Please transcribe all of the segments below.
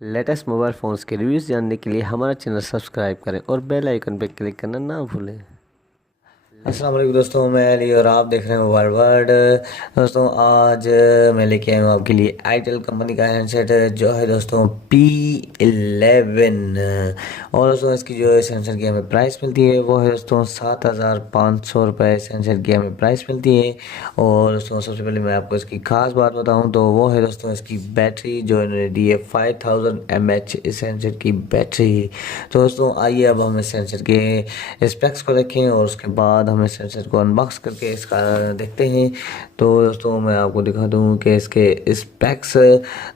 Latest mobile phones के reviews जानने के लिए हमारा चैनल सब्सक्राइब करें और बेल आइकन पर क्लिक करना ना भूलें। अस्सलाम वालेकुम दोस्तों, मैं अली और आप देख रहे हैं मोबाइल वर्ल्ड। दोस्तों आज मैं लेके आया हूँ आपके लिए आईटेल कंपनी का हैंडसेट जो है दोस्तों P11। और दोस्तों इसकी जो है हैंडसेट की हमें प्राइस मिलती है वो है दोस्तों 7,500 रुपये हैंडसेट की हमें प्राइस मिलती है। और दोस्तों सबसे पहले मैं आपको इसकी खास बात बताऊँ तो वो है दोस्तों इसकी बैटरी जो इन्होंने दी है 5000 mAh इस हैंडसेट की बैटरी। तो दोस्तों आइए अब हम इस हैंडसेट के स्पेक्स को देखें और उसके बाद हम इस हैंडसेट को अनबॉक्स करके इसका देखते हैं। तो दोस्तों मैं आपको दिखा दूं कि इसके स्पेक्स,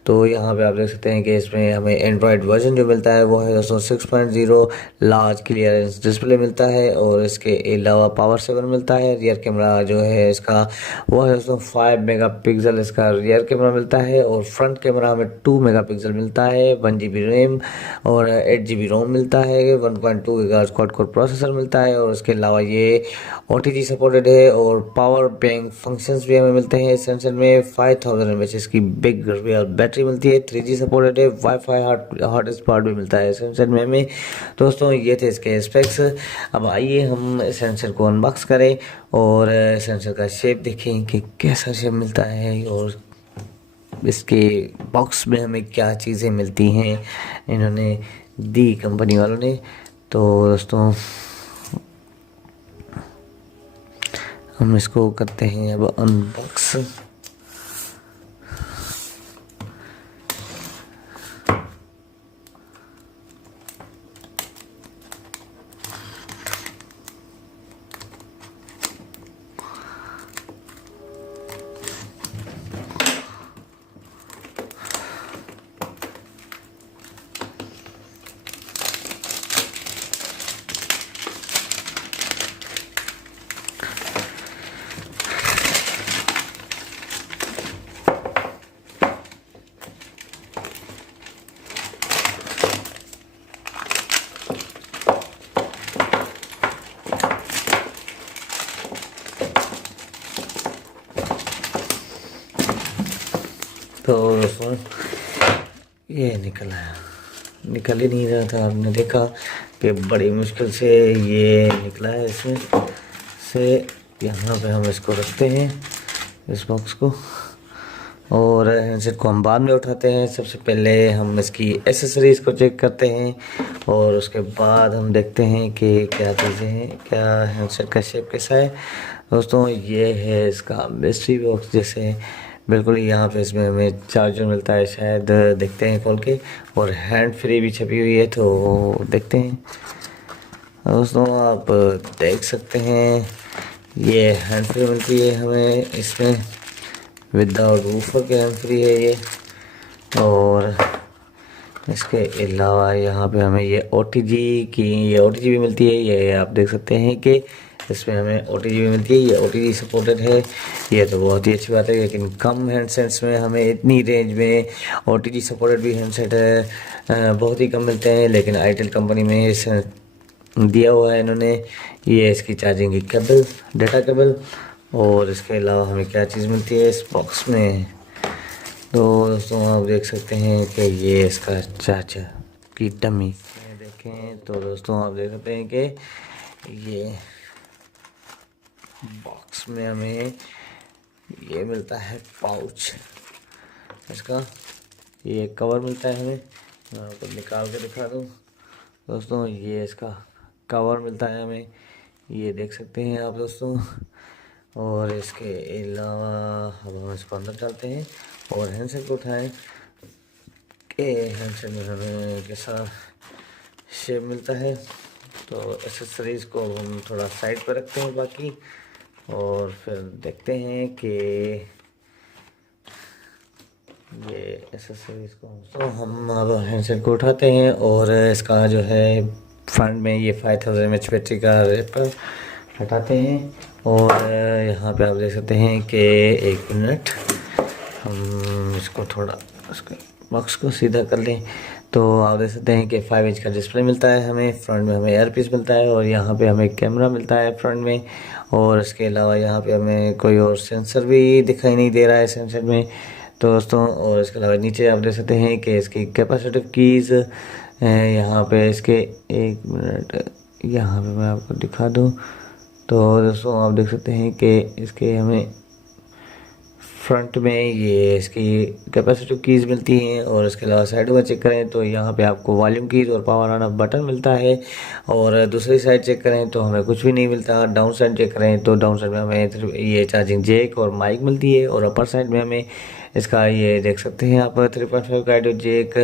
तो यहाँ पे आप देख सकते हैं कि इसमें हमें एंड्रॉयड वर्जन जो मिलता है वो है दोस्तों 6.0 लार्ज क्लियरेंस डिस्प्ले मिलता है। और इसके अलावा पावर 7 मिलता है। रियर कैमरा जो है इसका वो है दोस्तों 5 मेगापिक्सल इसका रियर कैमरा मिलता है। और फ्रंट कैमरा हमें 2 मेगापिक्सल मिलता है। 1 GB रैम और 8 GB रोम मिलता है। 1.2 गीगाहर्ट्ज़ क्वाड कोर प्रोसेसर मिलता है। और इसके अलावा ये OTG सपोर्टेड है और पावर बैंक फंक्शंस भी हमें मिलते हैं। इस सेंसर में 5000 mAh की बिग रियल बैटरी मिलती है। 3G सपोर्टेड है। वाईफाई हॉटस्पॉट भी मिलता है सेंसर में हमें। दोस्तों ये थे इसके स्पेक्स। अब आइए हम इस सेंसर को अनबॉक्स करें और सेंसर का शेप देखें कि कैसा शेप मिलता है और इसके बॉक्स में हमें क्या चीज़ें मिलती हैं इन्होंने दी कंपनी वालों ने। तो दोस्तों हम इसको करते हैं अब अनबॉक्स। तो दोस्तों ये निकल ही नहीं रहा था। आपने देखा कि बड़ी मुश्किल से ये निकला है। इसमें से यहाँ पे हम इसको रखते हैं इस बॉक्स को और हैंडसेट को हम बाद में उठाते हैं। सबसे पहले हम इसकी एसेसरीज़ को चेक करते हैं और उसके बाद हम देखते हैं कि क्या चीज़ें हैं, क्या हैंडसेट का शेप कैसा है। दोस्तों ये है इसका मिस्ट्री बॉक्स जैसे बिल्कुल यहाँ पे इसमें हमें चार्जर मिलता है शायद, देखते हैं खोल के। और हैंड फ्री भी छपी हुई है तो देखते हैं। दोस्तों आप देख सकते हैं ये हैंड फ्री मिलती है हमें इसमें, विदाउट वूफर के हैंड फ्री है ये। और इसके अलावा यहाँ पे हमें ये OTG भी मिलती है। ये आप देख सकते हैं कि इसमें हमें OTG भी मिलती है। ये OTG सपोर्टेड है। ये तो बहुत ही अच्छी बात है, लेकिन कम हैंडसेट्स में हमें इतनी रेंज में OTG सपोर्टेड भी हैंडसेट बहुत ही कम मिलते हैं। लेकिन आईटेल कंपनी में इस दिया हुआ है इन्होंने। ये इसकी चार्जिंग की केबल, डाटा केबल। और इसके अलावा हमें क्या चीज़ मिलती है इस बॉक्स में, तो दोस्तों आप देख सकते हैं कि ये इसका चार्जर की डमी देखें। तो दोस्तों आप देख सकते हैं कि ये बॉक्स में हमें ये मिलता है पाउच इसका, ये कवर मिलता है हमें। मैं आपको निकाल के दिखा दूँ दोस्तों, ये इसका कवर मिलता है हमें, ये देख सकते हैं आप दोस्तों। और इसके अलावा अब हम इसको अंदर डालते हैं और हैंडसेट को उठाएं कि हैंडसेट में हमें कैसा शेप मिलता है। तो एसेसरीज़ को हम थोड़ा साइड पर रखते हैं बाकी, और फिर देखते हैं कि ये एसेसरीज़ को तो हम अब हैंडसेट को उठाते हैं और इसका जो है फ्रंट में ये 5000 mAh बैटरी का रेपर हटाते हैं। और यहाँ पे आप देख सकते हैं कि 1 मिनट हम इसको थोड़ा उसके बॉक्स को सीधा कर लें। तो आप देख सकते हैं कि 5 इंच का डिस्प्ले मिलता है हमें। फ्रंट में हमें एयरपीस मिलता है और यहाँ पे हमें कैमरा मिलता है फ्रंट में। और इसके अलावा यहाँ पे हमें कोई और सेंसर भी दिखाई नहीं दे रहा है सेंसर में। तो दोस्तों और इसके अलावा नीचे आप देख सकते हैं कि इसकी कैपेसिटिव कीज़ यहाँ पे इसके, एक मिनट यहाँ पे मैं आपको दिखा दूँ। तो दोस्तों आप देख सकते हैं कि इसके हमें फ्रंट में ये इसकी कैपेसिटिव कीज़ मिलती हैं, और इसके अलावा साइड में चेक करें तो यहाँ पे आपको वॉल्यूम कीज़ और पावर ऑन ऑफ बटन मिलता है, और दूसरी साइड चेक करें तो हमें कुछ भी नहीं मिलता। डाउन साइड चेक करें तो डाउन साइड में हमें ये चार्जिंग जैक और माइक मिलती है, और अपर साइड में हमें इसका ये देख सकते हैं आप 3.5 का ऑडियो जैक।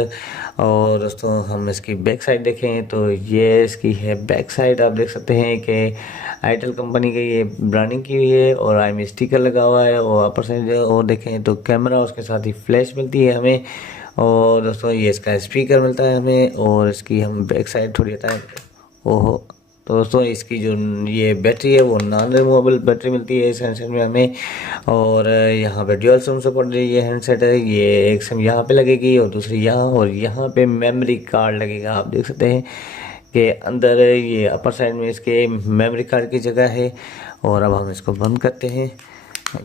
और दोस्तों हम इसकी बैक साइड देखें तो ये इसकी है बैक साइड, आप देख सकते हैं कि आईटेल कंपनी की ये ब्रांडिंग की हुई है और आई में स्टिकर लगा हुआ है। और अपर साइड और देखें तो कैमरा, उसके साथ ही फ्लैश मिलती है हमें। और दोस्तों ये इसका स्पीकर मिलता है हमें, और इसकी हम बैक साइड थोड़ी हटाएं। ओहो, तो दोस्तों इसकी जो ये बैटरी है वो नॉन रिमूवेबल बैटरी मिलती है इस हैंडसेट में हमें। और यहाँ पे ड्यूअल सिम सपोर्ट ये हैंडसेट है, ये एक सिम यहाँ पे लगेगी और दूसरी यहाँ, और यहाँ पे मेमोरी कार्ड लगेगा। आप देख सकते हैं कि अंदर ये अपर साइड में इसके मेमोरी कार्ड की जगह है। और अब हम इसको बंद करते हैं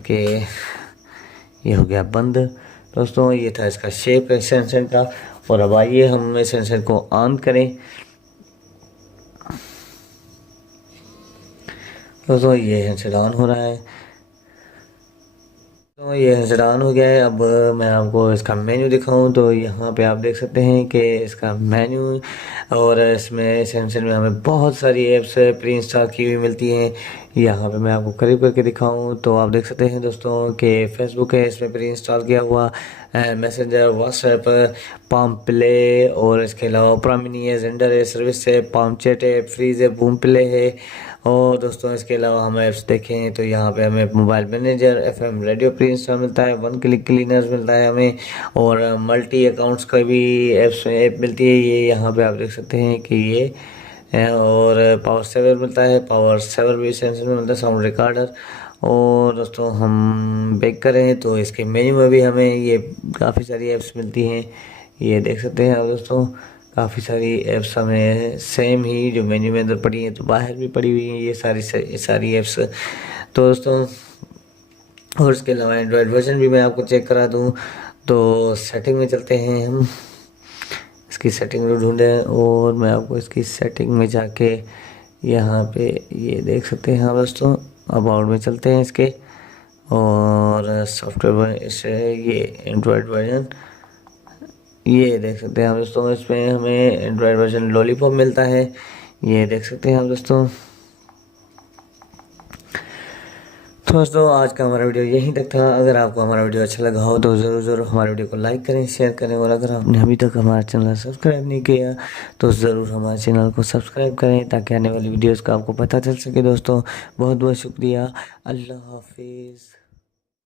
कि ये हो गया बंद। दोस्तों ये था इसका शेप इस हैंडसेट का। और अब आइए हम इस हैंडसेट को ऑन करें। दोस्तों ये हैंडसेट ऑन हो रहा है, तो ये हैंडसेट ऑन हो गया है। अब मैं आपको इसका मेन्यू दिखाऊं तो यहाँ पे आप देख सकते हैं कि इसका मेन्यू, और इसमें इस हैंडसेट में हमें बहुत सारी ऐप्स प्री इंस्टॉल की हुई मिलती हैं। यहाँ पे मैं आपको करीब करके दिखाऊं तो आप देख सकते हैं दोस्तों कि फेसबुक है इसमें प्री इंस्टॉल किया हुआ, मैसेंजर, व्हाट्सएप, पाम प्ले, और इसके अलावा ओपरा मिनी है, जेंडर है, सर्विस है, पाम चैट है, फ्रीज है, बूम प्ले है। और दोस्तों इसके अलावा हम ऐप्स देखें तो यहाँ पे हमें mobile manager, FM radio pre install मिलता है, वन क्लिक क्लीनर्स मिलता है हमें, और मल्टी अकाउंट्स का भी ऐप मिलती है। ये यहाँ पे आप देख सकते हैं कि ये और पावर सेवर मिलता है, पावर सेवर भी सेंसर में मिलता है, साउंड रिकॉर्डर। और दोस्तों हम बैक करें तो इसके मेन्यू में भी हमें ये काफ़ी सारी ऐप्स मिलती हैं। ये देख सकते हैं आप दोस्तों, काफ़ी सारी ऐप्स हमें सेम ही जो मेन्यू में अंदर पड़ी हैं तो बाहर भी पड़ी हुई हैं ये सारी ऐप्स। तो दोस्तों और इसके अलावा एंड्रॉयड वर्जन भी मैं आपको चेक करा दूं तो सेटिंग में चलते हैं हम, इसकी सेटिंग में ढूंढें, और मैं आपको इसकी सेटिंग में जाके यहाँ पे ये देख सकते हैं आप दोस्तों, अबाउट में चलते हैं इसके, और सॉफ्टवेयर इससे ये एंड्रॉयड वर्जन ये देख सकते हैं आप दोस्तों, इसमें हमें एंड्रॉयड वर्जन लॉलीपॉप मिलता है। ये देख सकते हैं आप दोस्तों। तो दोस्तों आज का हमारा वीडियो यहीं तक था। अगर आपको हमारा वीडियो अच्छा लगा हो तो ज़रूर हमारे वीडियो को लाइक करें, शेयर करें, और अगर आपने अभी तक हमारा चैनल सब्सक्राइब नहीं किया तो ज़रूर हमारे चैनल को सब्सक्राइब करें ताकि आने वाली वीडियोज़ का आपको पता चल सके। दोस्तों बहुत बहुत शुक्रिया, अल्लाह हाफिज़।